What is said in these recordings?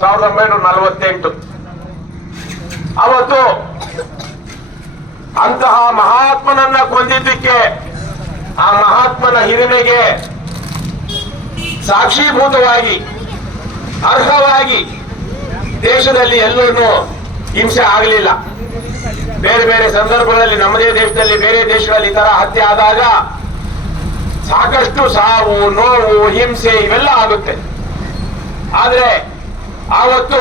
ಸಾವಿರದ ಒಂಬೈನೂರ ನಲವತ್ತೆಂಟು. ಅವತ್ತು ಅಂತಹ ಮಹಾತ್ಮನನ್ನ ಕೊಂದಿದ್ದಕ್ಕೆ ಆ ಮಹಾತ್ಮನ ಹಿರಿಮೆಗೆ ಸಾಕ್ಷೀಭೂತವಾಗಿ, ಅರ್ಹವಾಗಿ ದೇಶದಲ್ಲಿ ಎಲ್ಲರೂ ಹಿಂಸೆ ಆಗಲಿಲ್ಲ. ಬೇರೆ ಬೇರೆ ಸಂದರ್ಭಗಳಲ್ಲಿ ನಮ್ಮದೇ ದೇಶದಲ್ಲಿ ಬೇರೆ ದೇಶಗಳಲ್ಲಿ ತರ ಹತ್ಯೆ ಆದಾಗ ಸಾಕಷ್ಟು ಸಾವು, ನೋವು, ಹಿಂಸೆ ಇವೆಲ್ಲ ಆಗುತ್ತೆ. ಆದ್ರೆ ಆವತ್ತು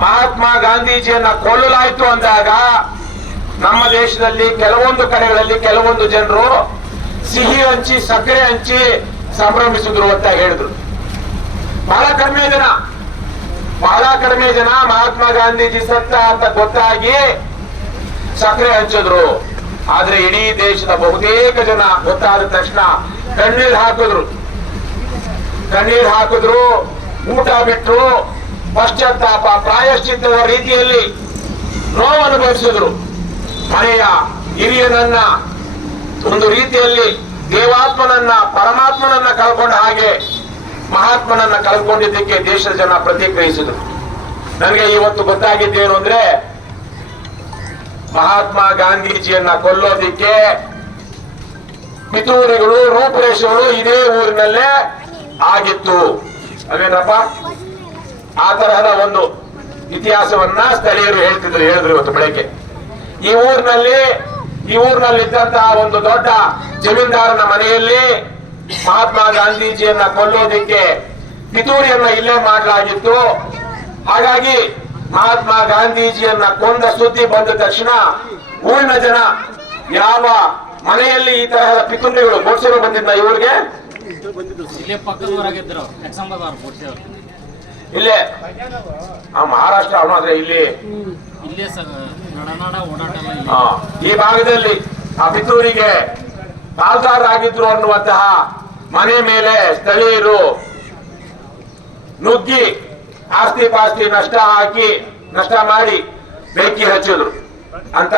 ಮಹಾತ್ಮ ಗಾಂಧೀಜಿಯನ್ನ ಕೊಲ್ಲಲಾಯ್ತು ಅಂದಾಗ ನಮ್ಮ ದೇಶದಲ್ಲಿ ಕೆಲವೊಂದು ಕಡೆಗಳಲ್ಲಿ ಕೆಲವೊಂದು ಜನರು ಸಿಹಿ ಹಂಚಿ, ಸಕ್ಕರೆ ಹಂಚಿ ಸಂಭ್ರಮಿಸಿದ್ರು ಅಂತ ಹೇಳಿದ್ರು. ಬಹಳ ಕಡಿಮೆ ಜನ. ಬಹಳ ಕಡಿಮೆ ಜನ ಮಹಾತ್ಮ ಗಾಂಧೀಜಿ ಸತ್ತ ಅಂತ ಗೊತ್ತಾಗಿ ಸಕ್ಕರೆ ಹಂಚಿದ್ರು. ಆದ್ರೆ ಇಡೀ ದೇಶದ ಬಹುತೇಕ ಜನ ಗೊತ್ತಾದ ತಕ್ಷಣ ಕಣ್ಣೀರ್ ಹಾಕಿದ್ರು. ಕಣ್ಣೀರ್ ಹಾಕಿದ್ರು, ಊಟ ಬಿಟ್ರು ಪಶ್ಚಾತ್ತಾಪ ಪ್ರಾಯಶ್ಚಿತ್ತದ ರೀತಿಯಲ್ಲಿ ನೋವು ಅನುಭವಿಸಿದ್ರು. ಮನೆಯ ಹಿರಿಯನನ್ನ ಒಂದು ರೀತಿಯಲ್ಲಿ ದೇವಾತ್ಮನನ್ನ, ಪರಮಾತ್ಮನನ್ನ ಕಳ್ಕೊಂಡ ಹಾಗೆ ಮಹಾತ್ಮನನ್ನ ಕಳ್ಕೊಂಡಿದ್ದಕ್ಕೆ ದೇಶದ ಜನ ಪ್ರತಿಕ್ರಿಯಿಸಿದ್ರು. ನನಗೆ ಇವತ್ತು ಗೊತ್ತಾಗಿದ್ದೇನು ಅಂದ್ರೆ, ಮಹಾತ್ಮ ಗಾಂಧೀಜಿಯನ್ನ ಕೊಲ್ಲೋದಿಕ್ಕೆ ಪಿತೂರಿಗಳು, ರೂಪುರೇಷೆಗಳು ಇದೇ ಊರಿನಲ್ಲೇ ಆಗಿತ್ತು. ಅದೇನಪ್ಪ? ಆ ತರಹದ ಒಂದು ಇತಿಹಾಸವನ್ನ ಸ್ಥಳೀಯರು ಹೇಳ್ತಿದ್ರು, ಹೇಳಿದ್ರು ಇವತ್ತು ಬೆಳಗ್ಗೆ. ಈ ಊರಿನಲ್ಲಿ, ಈ ಊರಿನಲ್ಲಿದ್ದಂತಹ ಒಂದು ದೊಡ್ಡ ಜಮೀನ್ದಾರನ ಮನೆಯಲ್ಲಿ ಮಹಾತ್ಮ ಗಾಂಧೀಜಿಯನ್ನ ಕೊಲ್ಲೋದಿಕ್ಕೆ ಪಿತೂರಿಯನ್ನ ಇಲ್ಲೇ ಮಾಡಲಾಗಿತ್ತು. ಹಾಗಾಗಿ ಮಹಾತ್ಮ ಗಾಂಧೀಜಿಯನ್ನ ಕೊಂದ ಸುದ್ದಿ ಬಂದ ತಕ್ಷಣ ಊರಿನ ಜನ ಯಾವ ಮನೆಯಲ್ಲಿ ಈ ತರಹದ ಪಿತೂರಿಗಳು ಮೋಡ್ಸಲು ಬಂದಿದ್ದ ಇವರಿಗೆ? ಇಲ್ಲೇ. ಆ ಮಹಾರಾಷ್ಟ್ರ ಅವನು ಆದ್ರೆ ಇಲ್ಲಿ. ಈ ಭಾಗದಲ್ಲಿ ಆ ಪಿತೂರಿಗೆ ಪಾಲ್ದಾರರಾಗಿದ್ರು ಅನ್ನುವಂತಹ ಮನೆ ಮೇಲೆ ಸ್ಥಳೀಯರು ನುಗ್ಗಿ ಆಸ್ತಿ ಪಾಸ್ತಿ ನಷ್ಟ ಹಾಕಿ ನಷ್ಟ ಮಾಡಿ ಬೆಂಕಿ ಹಚ್ಚಿದ್ರು ಅಂತ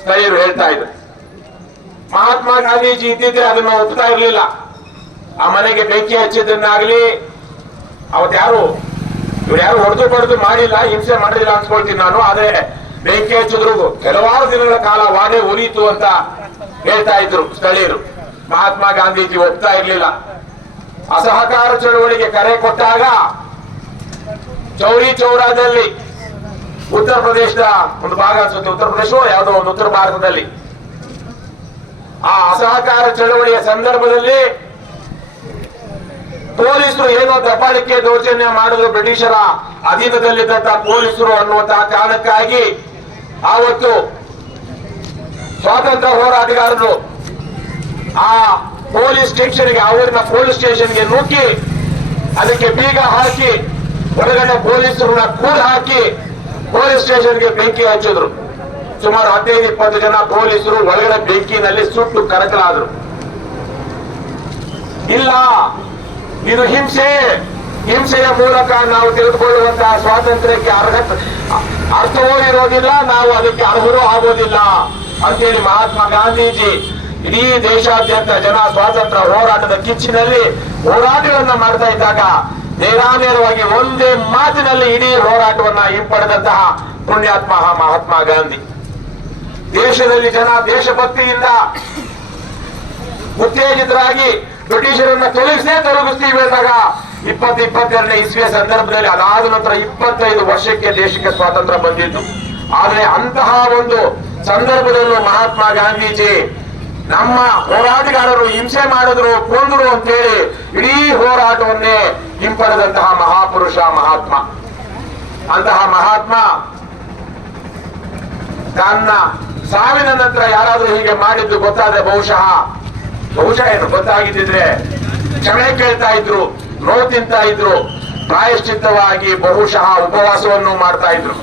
ಸ್ಥಳೀಯರು ಹೇಳ್ತಾ ಇದ್ರು. ಮಹಾತ್ಮ ಗಾಂಧೀಜಿ ಇದ್ದಿದ್ರೆ ಅದನ್ನ ಒಪ್ತಾ ಇರಲಿಲ್ಲ. ಆ ಮನೆಗೆ ಬೆಂಕಿ ಹಚ್ಚಿದ್ದನ್ನಾಗ್ಲಿ ಅವತ್ ಯಾರು ಇವ್ರು ಯಾರು ಹೊಡೆದು ಬಡ್ದು ಮಾಡಿಲ್ಲ, ಹಿಂಸೆ ಮಾಡಿಲ್ಲ ಅನ್ಸ್ಕೊಳ್ತೀನಿ ನಾನು, ಆದ್ರೆ ಬೆಂಕಿ ಹಚ್ಚಿದ್ರು ಕೆಲವಾರು ದಿನಗಳ ಕಾಲ ವಾದೆ ಉರಿಯಿತು ಅಂತ ಹೇಳ್ತಾ ಇದ್ರು ಸ್ಥಳೀಯರು. ಮಹಾತ್ಮ ಗಾಂಧೀಜಿ ಒಪ್ತಾ ಇರ್ಲಿಲ್ಲ. ಅಸಹಕಾರ ಚಳವಳಿಗೆ ಕರೆ ಕೊಟ್ಟಾಗ ಚೌರಿ ಚೌರಾದಲ್ಲಿ ಉತ್ತರ ಪ್ರದೇಶದ ಒಂದು ಭಾಗ ಅನ್ಸುತ್ತೆ, ಉತ್ತರ ಪ್ರದೇಶ ಯಾವುದೋ ಒಂದು ಉತ್ತರ ಭಾರತದಲ್ಲಿ. ಆ ಅಸಹಕಾರ ಚಳವಳಿಯ ಸಂದರ್ಭದಲ್ಲಿ ಪೊಲೀಸರು ಏನೋ ದಬ್ಬಾಳಿಕೆ ದೌರ್ಜನ್ಯ ಮಾಡಿದ್ರು ಬ್ರಿಟಿಷರ ಅಧೀನದಲ್ಲಿದ್ದಂತ ಪೊಲೀಸರು ಅನ್ನುವಂತಹ ಕಾರಣಕ್ಕಾಗಿ ಆವತ್ತು ಸ್ವಾತಂತ್ರ್ಯ ಹೋರಾಟಗಾರರು ಆ ಪೊಲೀಸ್ ಸ್ಟೇಷನ್ಗೆ ಅವರಿನ ಪೊಲೀಸ್ ಸ್ಟೇಷನ್ಗೆ ನುಗ್ಗಿ ಅದಕ್ಕೆ ಬೀಗ ಹಾಕಿ ಹೊರಗಡೆ ಪೊಲೀಸರನ್ನ ಕೂಲ್ ಹಾಕಿ ಪೊಲೀಸ್ ಸ್ಟೇಷನ್ಗೆ ಬೆಂಕಿ ಹಚ್ಚಿದ್ರು. ಸುಮಾರು ಹದಿನೈದು, ಇಪ್ಪತ್ತು ಜನ ಪೊಲೀಸರು ಒಳಗಡೆ ಬೆಂಕಿನಲ್ಲಿ ಸುಟ್ಟು ಕರಕಲಾದ್ರು. ಇಲ್ಲ ಇದು ಹಿಂಸೆ. ಹಿಂಸೆಯ ಮೂಲಕ ನಾವು ತಿಳಿದುಕೊಳ್ಳುವಂತಹ ಸ್ವಾತಂತ್ರ್ಯಕ್ಕೆ ಅರ್ಹ ಅರ್ಥವೂ ಇರೋದಿಲ್ಲ, ನಾವು ಅದಕ್ಕೆ ಅರ್ಹರೂ ಆಗೋದಿಲ್ಲ. ಅಂತೇಳಿ ಮಹಾತ್ಮ ಗಾಂಧೀಜಿ ಇಡೀ ದೇಶಾದ್ಯಂತ ಜನ ಸ್ವಾತಂತ್ರ್ಯ ಹೋರಾಟದ ಕಿಚ್ಚಿನಲ್ಲಿ ಹೋರಾಟಗಳನ್ನ ಮಾಡ್ತಾ ಇದ್ದಾಗ ನೇರಾನೇರವಾಗಿ ಒಂದೇ ಮಾತಿನಲ್ಲಿ ಇಡೀ ಹೋರಾಟವನ್ನ ಹಿಂಪಡೆದಂತಹ ಪುಣ್ಯಾತ್ಮ ಮಹಾತ್ಮ ಗಾಂಧಿ. ದೇಶದಲ್ಲಿ ಜನ ದೇಶಭಕ್ತಿಯಿಂದ ಉತ್ತೇಜಿತರಾಗಿ ಬ್ರಿಟಿಷರನ್ನ ತೊಲಗಿಸೇ ತೊಲಗಿಸ್ತೀವಿ ಅಂದಾಗ ಇಪ್ಪತ್ತು ಇಪ್ಪತ್ತೆರಡನೇ ಇಸ್ವಿಯ ಸಂದರ್ಭದಲ್ಲಿ ಅದಾದ ನಂತರ ಇಪ್ಪತ್ತೈದು ವರ್ಷಕ್ಕೆ ದೇಶಕ್ಕೆ ಸ್ವಾತಂತ್ರ್ಯ ಬಂದಿತ್ತು. ಆದ್ರೆ ಅಂತಹ ಒಂದು ಸಂದರ್ಭದಲ್ಲೂ ಮಹಾತ್ಮ ಗಾಂಧೀಜಿ ನಮ್ಮ ಹೋರಾಟಗಾರರು ಹಿಂಸೆ ಮಾಡಿದ್ರು, ಕೊಂದ್ರು ಅಂತೇಳಿ ಇಡೀ ಹೋರಾಟವನ್ನೇ ಹಿಂಪಡೆದಂತಹ ಮಹಾಪುರುಷ ಮಹಾತ್ಮ. ಅಂತಹ ಮಹಾತ್ಮ ತನ್ನ ಸಾವಿನ ನಂತರ ಯಾರಾದ್ರೂ ಹೀಗೆ ಮಾಡಿದ್ದು ಗೊತ್ತಾದ್ರೆ ಬಹುಶಃ ಬಹುಶಃ ಏನು ಗೊತ್ತಾಗಿದ್ದಿದ್ರೆ ಕ್ಷಮೆ ಕೇಳ್ತಾ ಇದ್ರು ನೋವು ತಿಂತಾ ಇದ್ರು ಪ್ರಾಯಶ್ಚಿತ್ತವಾಗಿ ಬಹುಶಃ ಉಪವಾಸವನ್ನು ಮಾಡ್ತಾ ಇದ್ರು.